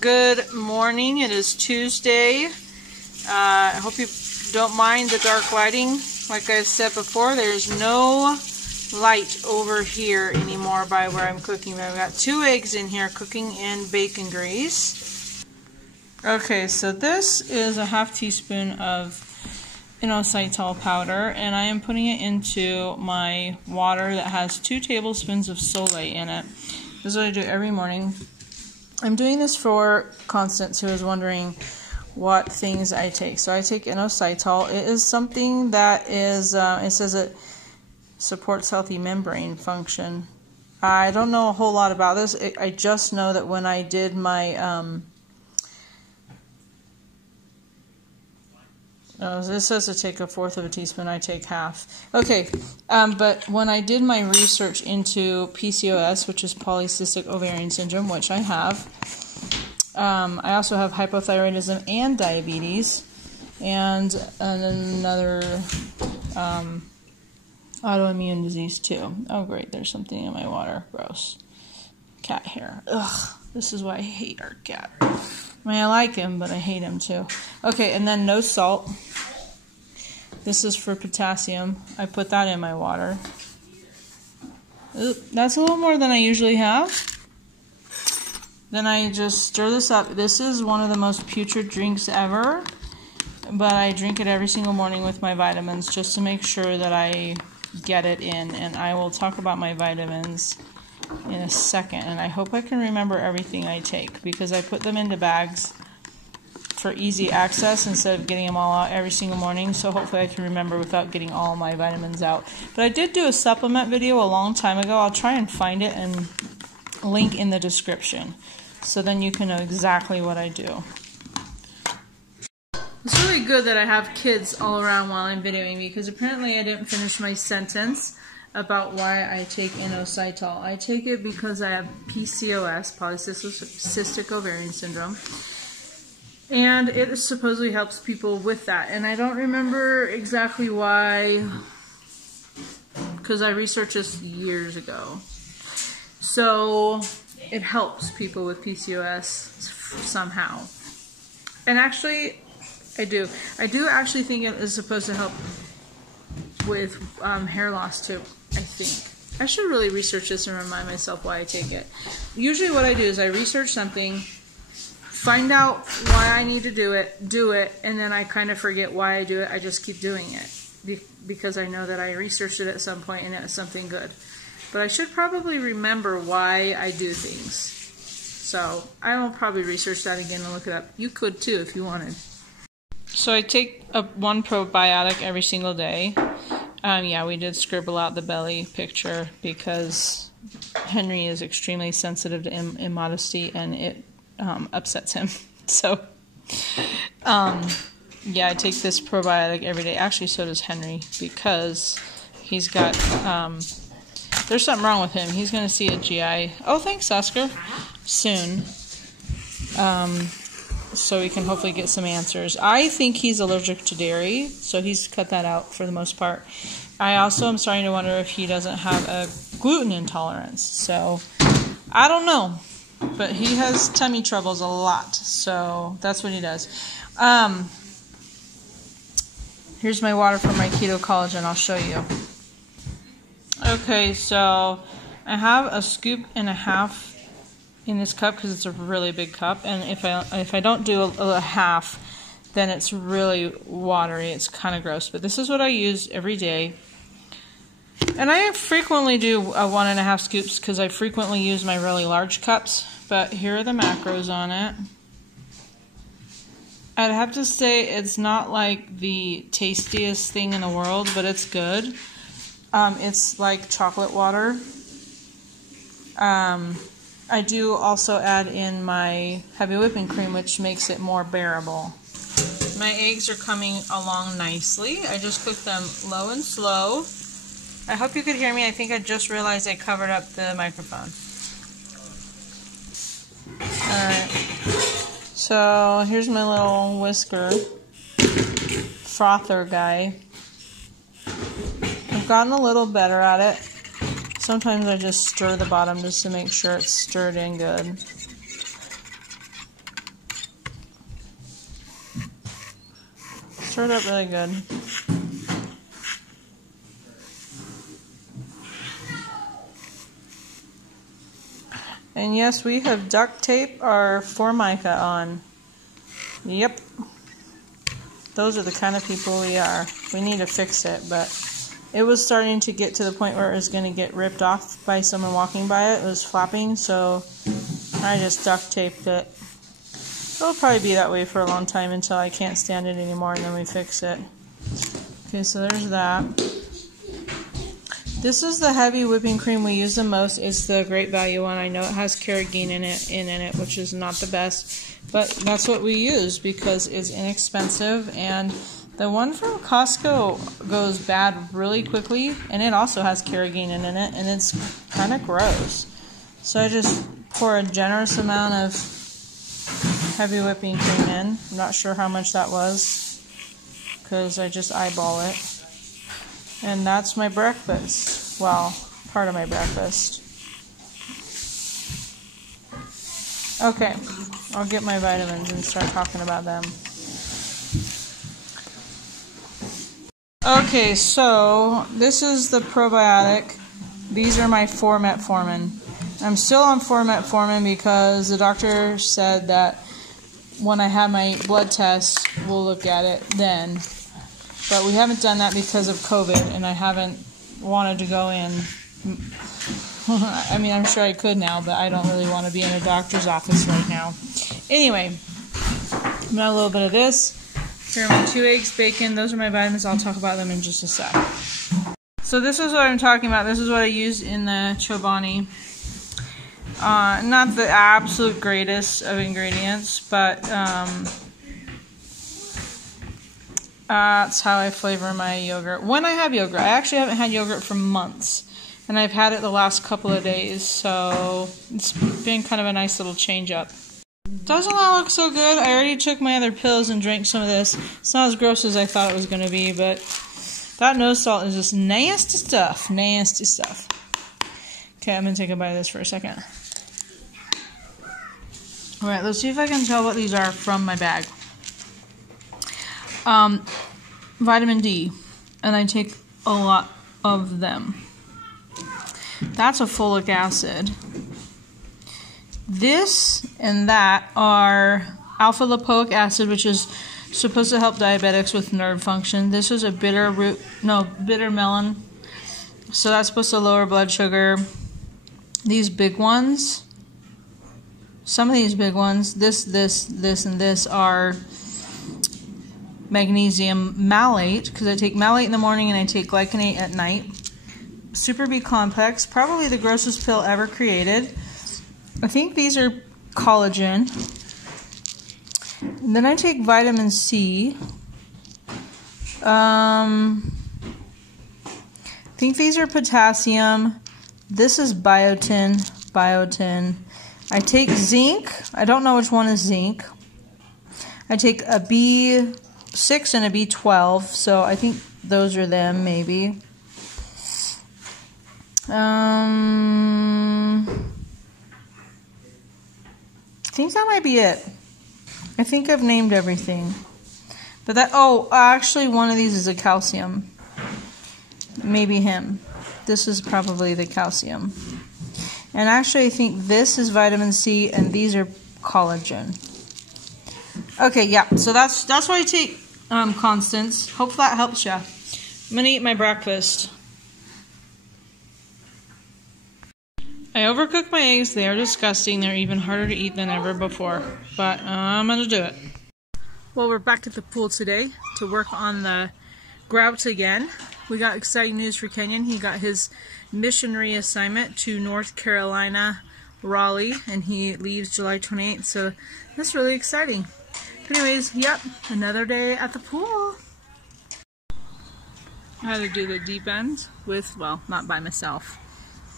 Good morning. It is Tuesday. I hope you don't mind the dark lighting. Like I said before, there's no light over here anymore by where I'm cooking. I've got 2 eggs in here cooking in bacon grease. Okay, so this is a ½ teaspoon of inositol powder, and I am putting it into my water that has 2 tablespoons of solate in it. This is what I do every morning. I'm doing this for Constance, who is wondering what things I take. So I take inositol. It is something that is, it says it supports healthy membrane function. I don't know a whole lot about this. I just know that when I did my, this says to take 1/4 of a teaspoon, I take half. Okay, but when I did my research into PCOS, which is polycystic ovarian syndrome, which I have, I also have hypothyroidism and diabetes, and another autoimmune disease too. Oh great, there's something in my water. Gross. Cat hair. Ugh, this is why I hate our cat. I mean, I like him, but I hate him too. Okay, and then no salt. This is for potassium. I put that in my water. Ooh, that's a little more than I usually have. Then I just stir this up. This is one of the most putrid drinks ever, but I drink it every single morning with my vitamins just to make sure that I get it in. And I will talk about my vitamins in a second, and I hope I can remember everything I take because I put them into bags for easy access instead of getting them all out every single morning, so hopefully I can remember without getting all my vitamins out. But I did do a supplement video a long time ago. I'll try and find it and link in the description so then you can know exactly what I do. It's really good that I have kids all around while I'm videoing because apparently I didn't finish my sentence about why I take inositol. I take it because I have PCOS, polycystic ovarian syndrome, and it supposedly helps people with that. And I don't remember exactly why, because I researched this years ago. So it helps people with PCOS somehow. And actually, I do actually think it is supposed to help with hair loss too, I think. I should really research this and remind myself why I take it. Usually what I do is I research something, find out why I need to do it, and then I kind of forget why I do it. I just keep doing it because I know that I researched it at some point and it was something good. But I should probably remember why I do things. So I will probably research that again and look it up. You could too if you wanted. So I take one probiotic every single day. Yeah, we did scribble out the belly picture because Henry is extremely sensitive to immodesty and it upsets him. So, yeah, I take this probiotic every day. Actually, so does Henry because he's got, there's something wrong with him. He's going to see a GI. Oh, thanks, Oscar. Soon. So we can hopefully get some answers. I think he's allergic to dairy, so he's cut that out for the most part. I also am starting to wonder if he doesn't have a gluten intolerance. So I don't know, but he has tummy troubles a lot, so that's what he does. Here's my water from my keto collagen. I'll show you. Okay, so I have a scoop and a half in this cup because it's a really big cup, and if I don't do a half, then it's really watery. It's kind of gross, but this is what I use every day. And I frequently do 1.5 scoops because I frequently use my really large cups, but here are the macros on it. I'd have to say it's not like the tastiest thing in the world, but it's good. It's like chocolate water. I do also add in my heavy whipping cream, which makes it more bearable. My eggs are coming along nicely. I just cooked them low and slow. I hope you could hear me. I think I just realized I covered up the microphone. Alright. So here's my little whisker frother guy. I've gotten a little better at it. Sometimes I just stir the bottom just to make sure it's stirred in good. stir it up really good. And yes, we have duct tape our Formica on. Yep. Those are the kind of people we are. We need to fix it, but it was starting to get to the point where it was going to get ripped off by someone walking by it. It was flapping, so I just duct taped it. It'll probably be that way for a long time until I can't stand it anymore, and then we fix it. Okay, so there's that. This is the heavy whipping cream we use the most. It's the Great Value one. I know it has carrageenan in it, which is not the best, but that's what we use because it's inexpensive. And the one from Costco goes bad really quickly, and it also has carrageenan in it, and it's kind of gross. So I just pour a generous amount of heavy whipping cream in. I'm not sure how much that was because I just eyeball it. And that's my breakfast. Well, part of my breakfast. Okay, I'll get my vitamins and start talking about them. Okay, so this is the probiotic. These are my metformin. I'm still on metformin because the doctor said that when I have my blood test, we'll look at it then. But we haven't done that because of COVID, and I haven't wanted to go in. I mean, I'm sure I could now, but I don't really want to be in a doctor's office right now. Anyway, I'm got a little bit of this. Here are my 2 eggs, bacon. Those are my vitamins. I'll talk about them in just a sec. So this is what I'm talking about. This is what I use in the Chobani. Not the absolute greatest of ingredients, but that's how I flavor my yogurt. When I have yogurt, I actually haven't had yogurt for months, and I've had it the last couple of days, so it's been kind of a nice little change up. Doesn't that look so good? I already took my other pills and drank some of this. It's not as gross as I thought it was going to be, but that nose salt is just nasty stuff. Nasty stuff. Okay, I'm going to take a bite of this for a second. Alright, let's see if I can tell what these are from my bag. Vitamin D, and I take a lot of them. That's a folic acid. This and that are alpha lipoic acid, which is supposed to help diabetics with nerve function. This is a bitter melon, so that's supposed to lower blood sugar. These big ones, some of these big ones, this, and this are magnesium malate, because I take malate in the morning and I take glycinate at night. Super B complex, probably the grossest pill ever created. I think these are collagen. And then I take vitamin C. I think these are potassium. This is biotin. I take zinc. I don't know which one is zinc. I take a B6 and a B12, so I think those are them, maybe. I think that might be it. I think I've named everything. But actually one of these is a calcium. Maybe him. This is probably the calcium. And actually I think this is vitamin C and these are collagen. Okay, yeah, so that's why I take Constance. Hope that helps you. I'm going to eat my breakfast. I overcooked my eggs. They are disgusting. They're even harder to eat than ever before. But I'm going to do it. Well, we're back at the pool today to work on the grout again. We got exciting news for Kenyon. He got his mission reassignment to North Carolina, Raleigh, and he leaves July 28th. So that's really exciting. Anyways, yep, another day at the pool. I had to do the deep end with, well, not by myself,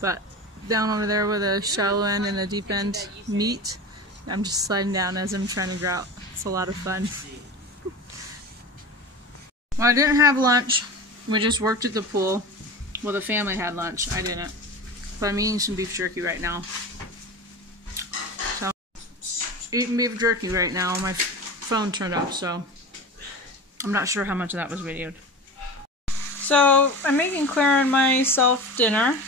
but down over there where the shallow end and the deep end meet. I'm just sliding down as I'm trying to grout. It's a lot of fun. Well, I didn't have lunch. We just worked at the pool. Well, the family had lunch. I didn't. But I'm eating some beef jerky right now. So, eating beef jerky right now. My phone turned off, so I'm not sure how much of that was videoed. So I'm making Claire and myself dinner,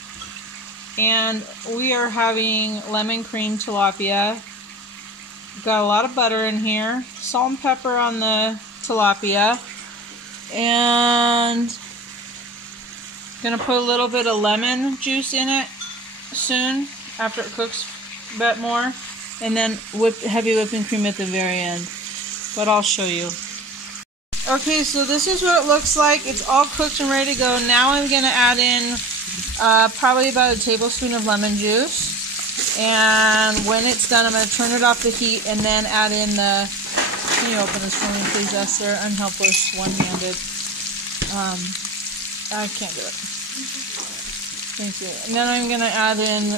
and we are having lemon cream tilapia. Got a lot of butter in here, salt and pepper on the tilapia, and gonna put a little bit of lemon juice in it soon after it cooks a bit more, and then heavy whipping cream at the very end. But I'll show you. Okay, so this is what it looks like. It's all cooked and ready to go. Now I'm gonna add in probably about a tablespoon of lemon juice. And when it's done, I'm going to turn it off the heat and then add in the... Can you open this for me, please, Esther? I'm helpless, one-handed. I can't do it. Thank you. And then I'm going to add in...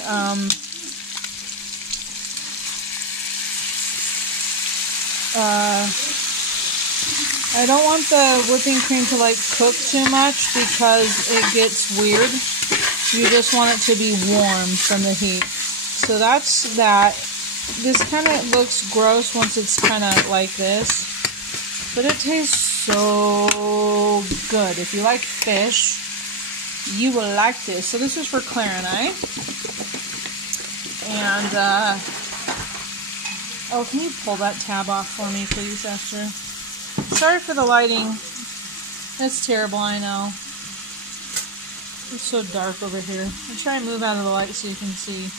I don't want the whipping cream to, like, cook too much because it gets weird. You just want it to be warm from the heat. So that's that. This kind of looks gross once it's kind of like this, but it tastes so good. If you like fish, you will like this. So this is for Claire and I. And, oh, can you pull that tab off for me, please, Esther? Sorry for the lighting. It's terrible, I know. It's so dark over here. I'll try and move out of the light so you can see.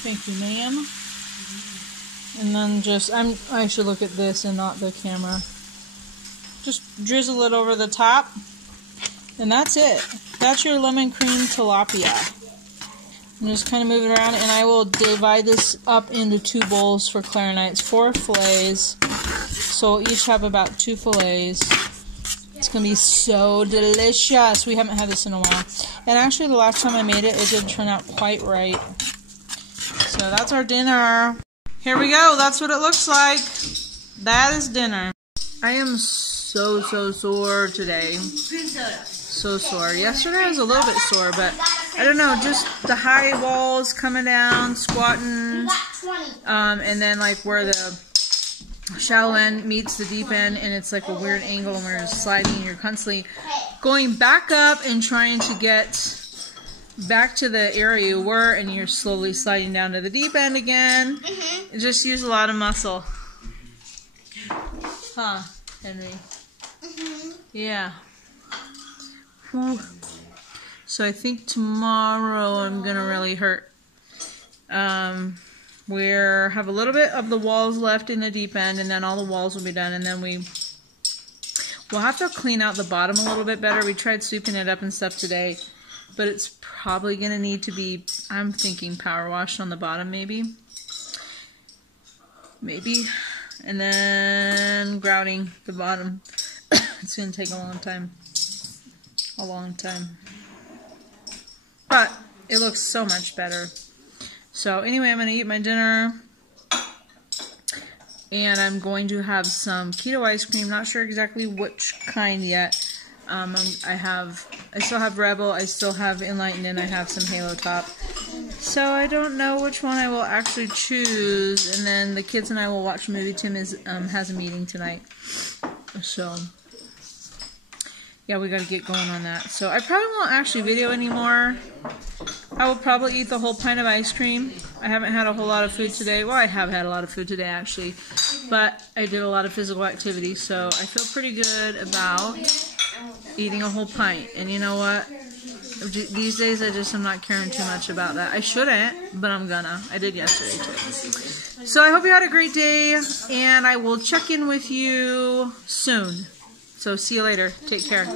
Thank you, ma'am. And then just, I should look at this and not the camera. Just drizzle it over the top. And that's it. That's your lemon cream tilapia. And just kind of move it around, and I will divide this up into 2 bowls for Claire and I. It's 4 fillets. So we'll each have about 2 fillets. It's going to be so delicious. We haven't had this in a while. And actually, the last time I made it, it did turn out quite right. So that's our dinner. Here we go. That's what it looks like. That is dinner. I am so sore today. So sore. Yesterday I was a little bit sore, but I don't know. Just the high walls coming down, squatting, and then like where the shallow end meets the deep end, and it's like a weird angle, and we're sliding, and you're constantly going back up and trying to get back to the area you were, and you're slowly sliding down to the deep end again. It just used a lot of muscle. Huh, Henry? Yeah. Whew. So I think tomorrow I'm gonna really hurt. We have a little bit of the walls left in the deep end, and then all the walls will be done, and then we'll have to clean out the bottom a little bit better. We tried sweeping it up and stuff today, but it's probably going to need to be, I'm thinking, power washed on the bottom, maybe. Maybe. And then grouting the bottom. It's going to take a long time. A long time. But it looks so much better. So anyway, I'm going to eat my dinner. And I'm going to have some keto ice cream. Not sure exactly which kind yet. I still have Rebel, I still have Enlightened, and I have some Halo Top. So I don't know which one I will actually choose. And then the kids and I will watch a movie. Tim has a meeting tonight. So yeah, we got to get going on that. So I probably won't actually video anymore. I will probably eat the whole pint of ice cream. I haven't had a whole lot of food today. Well, I have had a lot of food today, actually. But I did a lot of physical activity, so I feel pretty good about eating a whole pint. And you know what? These days, I just am not caring too much about that. I shouldn't, but I'm gonna. I did yesterday, too. So I hope you had a great day, and I will check in with you soon. So see you later. Take care.